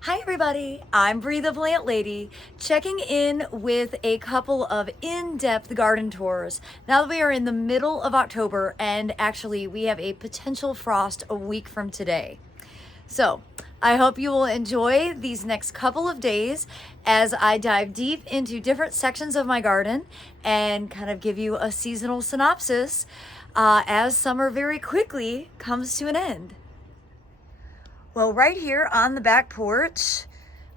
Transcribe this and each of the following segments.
Hi everybody, I'm Bree the Plant Lady, checking in with a couple of in-depth garden tours. Now that we are in the middle of October and actually we have a potential frost a week from today. So I hope you will enjoy these next couple of days as I dive deep into different sections of my garden and kind of give you a seasonal synopsis as summer very quickly comes to an end. Well, right here on the back porch,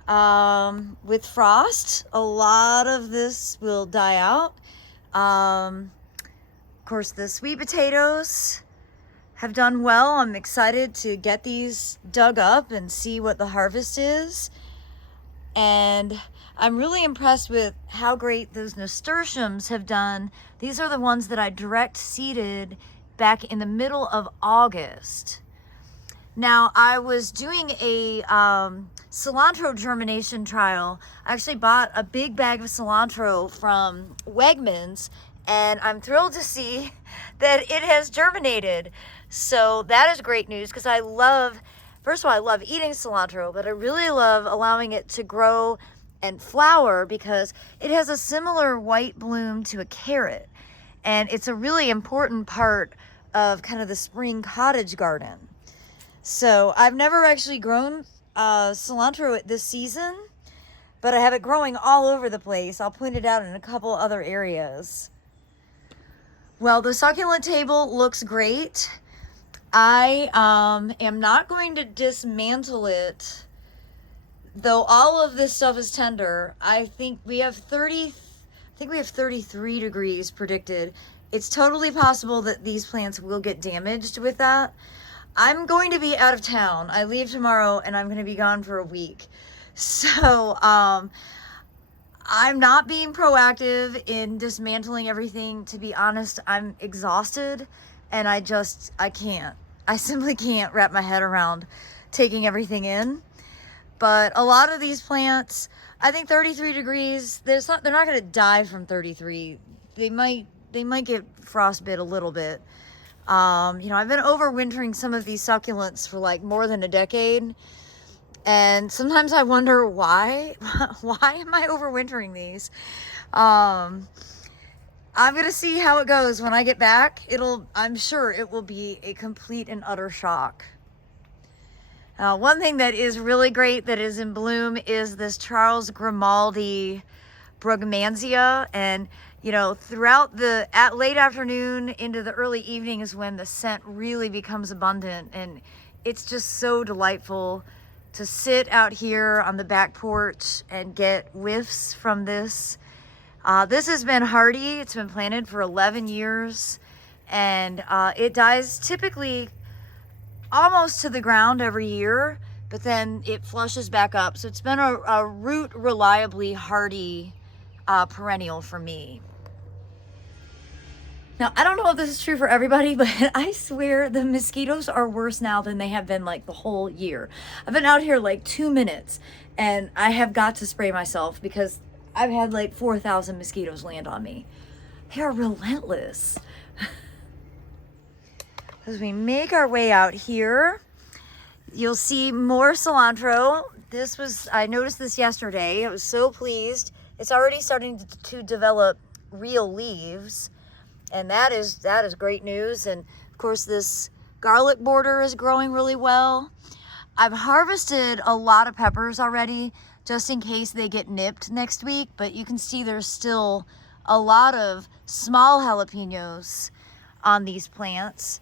with frost, a lot of this will die out. Of course, the sweet potatoes have done well. I'm excited to get these dug up and see what the harvest is. And I'm really impressed with how great those nasturtiums have done. These are the ones that I direct seeded back in the middle of August. Now, I was doing a cilantro germination trial. I actually bought a big bag of cilantro from Wegmans, and I'm thrilled to see that it has germinated. So that is great news because first of all, I love eating cilantro, but I really love allowing it to grow and flower because it has a similar white bloom to a carrot. And it's a really important part of kind of the spring cottage garden. So I've never actually grown cilantro this season, but I have it growing all over the place. I'll point it out in a couple other areas. Well, the succulent table looks great. I am not going to dismantle it, though all of this stuff is tender. I think we have 33 degrees predicted. It's totally possible that these plants will get damaged with that. I'm going to be out of town. I leave tomorrow and I'm going to be gone for a week. So I'm not being proactive in dismantling everything. To be honest, I'm exhausted and I can't. I simply can't wrap my head around taking everything in. But a lot of these plants, I think 33 degrees, they're not going to die from 33. They might get frostbit a little bit. I've been overwintering some of these succulents for like more than a decade. And sometimes I wonder why am I overwintering these? I'm going to see how it goes when I get back. I'm sure it will be a complete and utter shock. One thing that is really great that is in bloom is this Charles Grimaldi Brugmansia, and throughout the late afternoon into the early evening is when the scent really becomes abundant, and it's just so delightful to sit out here on the back porch and get whiffs from this. This has been hardy. It's been planted for 11 years, and it dies typically almost to the ground every year, but then it flushes back up. So it's been a root reliably hardy perennial for me. Now, I don't know if this is true for everybody, but I swear the mosquitoes are worse now than they have been like the whole year. I've been out here like 2 minutes and I have got to spray myself because I've had like 4,000 mosquitoes land on me. They are relentless. As we make our way out here, you'll see more cilantro. I noticed this yesterday. I was so pleased. It's already starting to develop real leaves, and that is great news. And of course, this garlic border is growing really well. I've harvested a lot of peppers already, just in case they get nipped next week, but you can see there's still a lot of small jalapenos on these plants.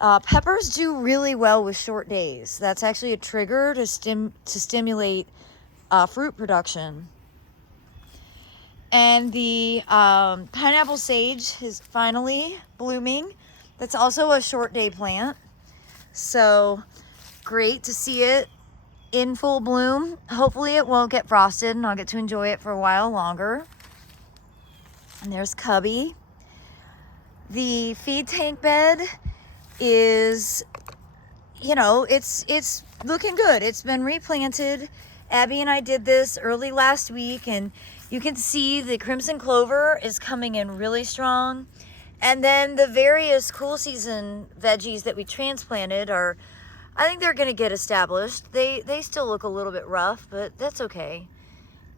Peppers do really well with short days. That's actually a trigger to stimulate fruit production. And the pineapple sage is finally blooming. That's also a short day plant. So great to see it in full bloom. Hopefully it won't get frosted and I'll get to enjoy it for a while longer. And there's Cubby. The feed tank bed is, it's looking good. It's been replanted. Abby and I did this early last week, and you can see the crimson clover is coming in really strong. And then the various cool season veggies that we transplanted are I think they're gonna get established. They still look a little bit rough, but that's okay.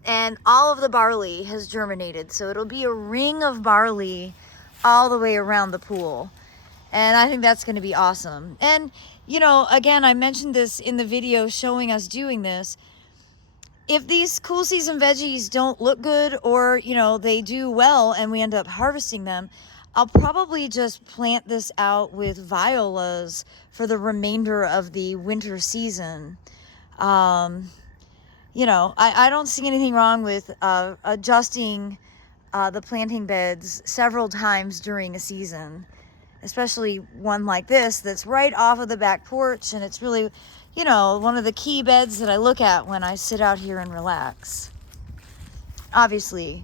And all of the barley has germinated, so it'll be a ring of barley all the way around the pool. And I think that's going to be awesome. And, you know, again, I mentioned this in the video showing us doing this. If these cool season veggies don't look good, or, you know, they do well and we end up harvesting them, I'll probably just plant this out with violas for the remainder of the winter season. You know, I don't see anything wrong with adjusting the planting beds several times during a season, especially one like this that's right off of the back porch, and it's really, you know, one of the key beds that I look at when I sit out here and relax. Obviously,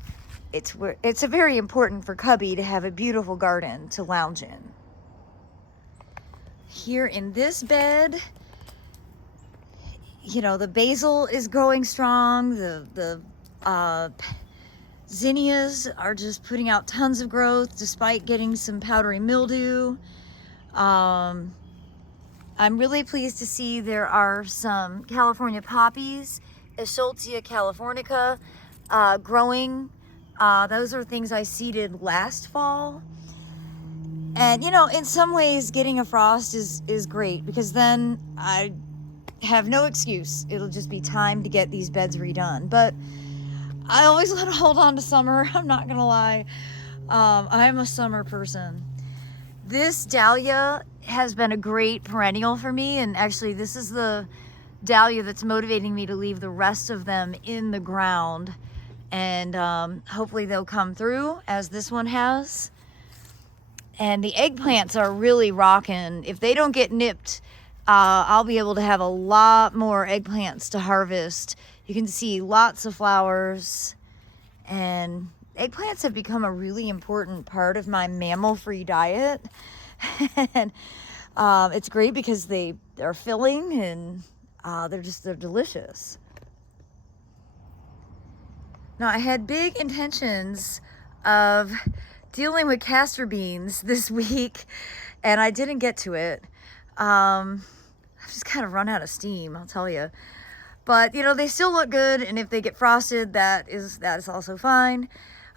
it's very important for Cubby to have a beautiful garden to lounge in. Here in this bed, you know, the basil is growing strong. The zinnias are just putting out tons of growth despite getting some powdery mildew. I'm really pleased to see there are some California poppies, Eschscholzia californica, growing. Those are things I seeded last fall. And, you know, in some ways getting a frost is great, because then I have no excuse. It'll just be time to get these beds redone. But I always want to hold on to summer. I'm not gonna lie. I'm a summer person. This dahlia has been a great perennial for me, and actually this is the dahlia that's motivating me to leave the rest of them in the ground, and hopefully they'll come through as this one has. And the eggplants are really rocking. If they don't get nipped, I'll be able to have a lot more eggplants to harvest. You can see lots of flowers, and eggplants have become a really important part of my mammal-free diet. And it's great because they're filling, and they're delicious. Now, I had big intentions of dealing with castor beans this week, and I didn't get to it. I've just kind of run out of steam, I'll tell you. But, you know, they still look good, and if they get frosted, that is also fine.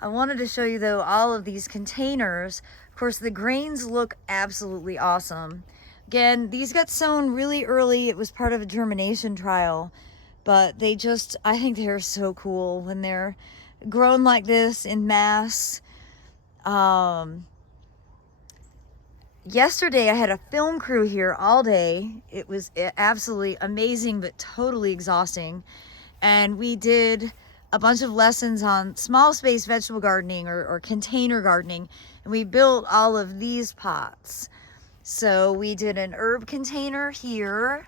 I wanted to show you, though, all of these containers. Of course, the grains look absolutely awesome. Again, these got sown really early. It was part of a germination trial, but I think they're so cool when they're grown like this in mass. Yesterday I had a film crew here all day. It was absolutely amazing, but totally exhausting. And we did a bunch of lessons on small space vegetable gardening or container gardening. And we built all of these pots. So we did an herb container here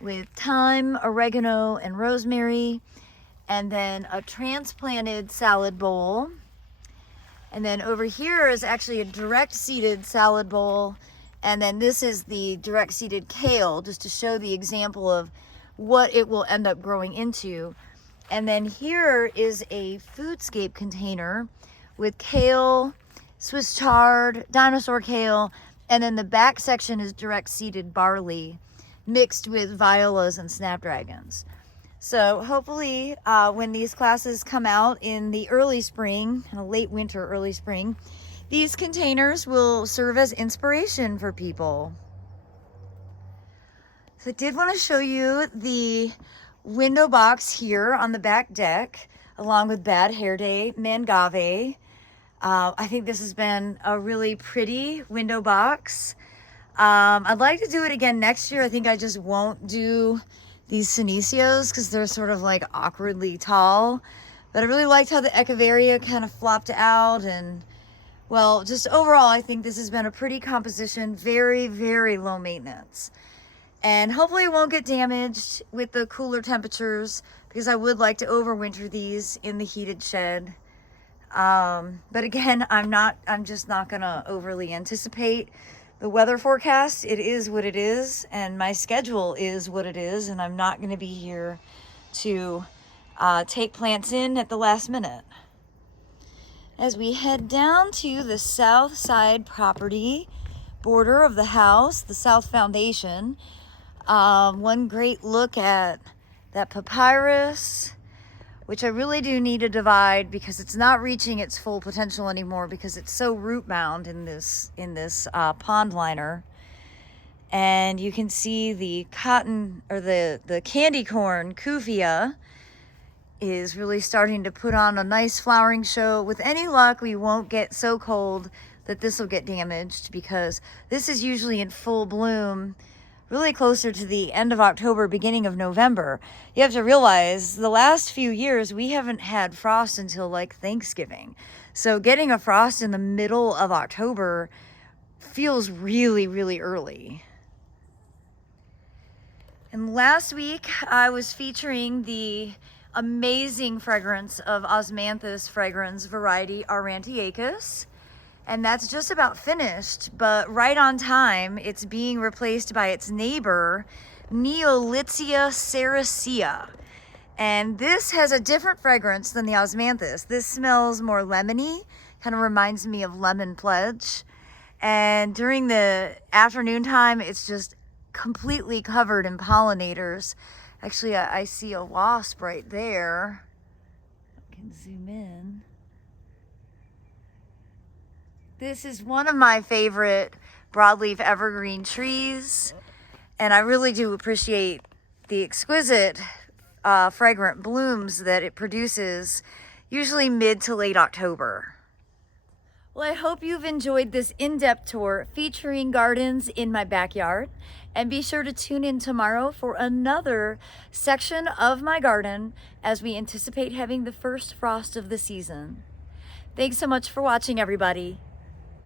with thyme, oregano, and rosemary. And then a transplanted salad bowl. And then over here is actually a direct seeded salad bowl. And then this is the direct seeded kale, just to show the example of what it will end up growing into. And then here is a foodscape container with kale, Swiss chard, dinosaur kale, and then the back section is direct seeded barley mixed with violas and snapdragons. So hopefully when these classes come out in the early spring, late winter, early spring, these containers will serve as inspiration for people. So I did want to show you the window box here on the back deck, along with Bad Hair Day Mangave. I think this has been a really pretty window box. I'd like to do it again next year. I think I just won't do these senecio because they're sort of like awkwardly tall, but I really liked how the echeveria kind of flopped out. And well, just overall, I think this has been a pretty composition, very, very low maintenance, and hopefully it won't get damaged with the cooler temperatures, because I would like to overwinter these in the heated shed. But again, I'm just not gonna overly anticipate the weather forecast. It is what it is, and my schedule is what it is, and I'm not going to be here to take plants in at the last minute. As we head down to the south side property border of the house, the south foundation, One great look at that papyrus, which I really do need to divide because it's not reaching its full potential anymore because it's so root bound in this pond liner. And you can see the cotton, or the candy corn Kufia is really starting to put on a nice flowering show. With any luck, we won't get so cold that this will get damaged, because this is usually in full bloom really closer to the end of October, beginning of November. You have to realize the last few years we haven't had frost until like Thanksgiving. So getting a frost in the middle of October feels really, really early. And last week I was featuring the amazing fragrance of Osmanthus fragrance variety Aurantiacus. And that's just about finished, but right on time, it's being replaced by its neighbor, Neolitsia ceracea. And this has a different fragrance than the Osmanthus. This smells more lemony, kind of reminds me of Lemon Pledge. And during the afternoon time, it's just completely covered in pollinators. Actually, I see a wasp right there. I can zoom in. This is one of my favorite broadleaf evergreen trees, and I really do appreciate the exquisite fragrant blooms that it produces, usually mid to late October. Well, I hope you've enjoyed this in-depth tour featuring gardens in my backyard, and be sure to tune in tomorrow for another section of my garden as we anticipate having the first frost of the season. Thanks so much for watching, everybody.